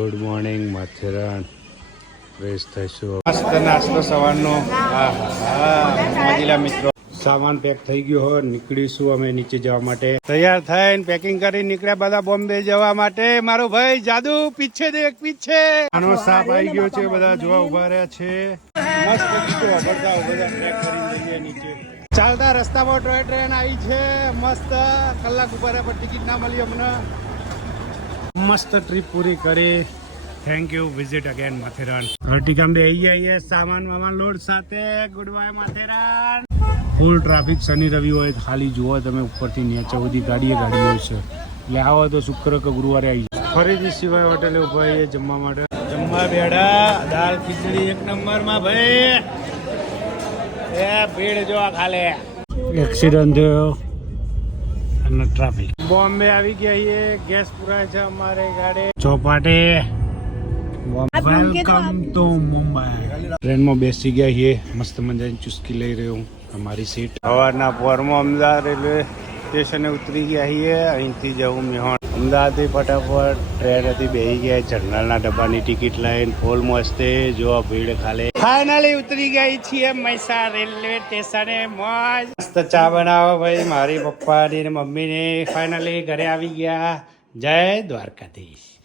Good morning Matheran fresh થઈશું મસ્ત નાસ્તો સવારનો. મિત્રો. સામાન પેક થઈ ગયો હોય, નીકળીશું અમે નીચે જવા માટે. તૈયાર થઈને પેકિંગ કરી નીકળ્યા બધા બોમ્બે જવા માટે. મારો ભાઈ જાદુ, પીછે દેખ, પીછે. આનો સાપ આવી ગયો છે, બધા જોવા ઊભા રહ્યા છે. મસ્ત નીચે. ચાલતા રસ્તામાં ટોય ટ્રેન આવી છે. મસ્ત, કલાક ઊભા રહ્યા, પણ ટિકિટ ના મળી અમને. મસ્ત ટ્રીપ પૂરી કરી. Thank you visit again Matheran હર્ટિકામ બે આવી જઈએ સામાન વામાન લોડ સાથે. Good bye Matheran full traffic શનિ, રવિ હોય ખાલી જુઓ તમે ઉપરથી નીચે સુધી ગાડીએ ગાડી હોય છે. એટલે આવો તો શુક્ર કે ગુરુવારે આવી જાય ફરીથી સિવાય હોટેલે ઊભા રહીએ જમવા માટે. જમવા બેડા દાળ, ખીચડી એક નંબરમાં ભાઈ. એ ભીડ જોવા ખાલે. એક્સિડન્ટ થયો. અને ટ્રાફિક બોમ્બે આવી ગયા છીએ. ગેસ પુરાય છે અમારે ગાડે. ચોપાટે. વેલકમ ટુ મુંબઈ ટ્રેનમાં બેસી ગયા છીએ. મસ્ત મજાની ચુસ્કી લઈ રહ્યો હું. અમારી સીટ સવારના પોરમાં અમદાવાદ રેલવે સ્ટેશને ઉતરી ગયા છીએ. અહીંથી જવું મેહોણ. અમદાવાદથી ફટાફટ ટ્રેન હતી બેસી ગયા. જનરલના ડબ્બાની ટિકિટ લઈને ફૂલ મસ્તે, જો ભીડ ખાલે. ફાઇનલી ઉતરી ગઈ છીએ મૈસા રેલવે સ્ટેશને. મોજ મસ્ત ચા બનાવો ભાઈ, મારી પપ્પાની ને મમ્મીને. ફાઇનલી ઘરે આવી ગયા. જય દ્વારકાધીશ.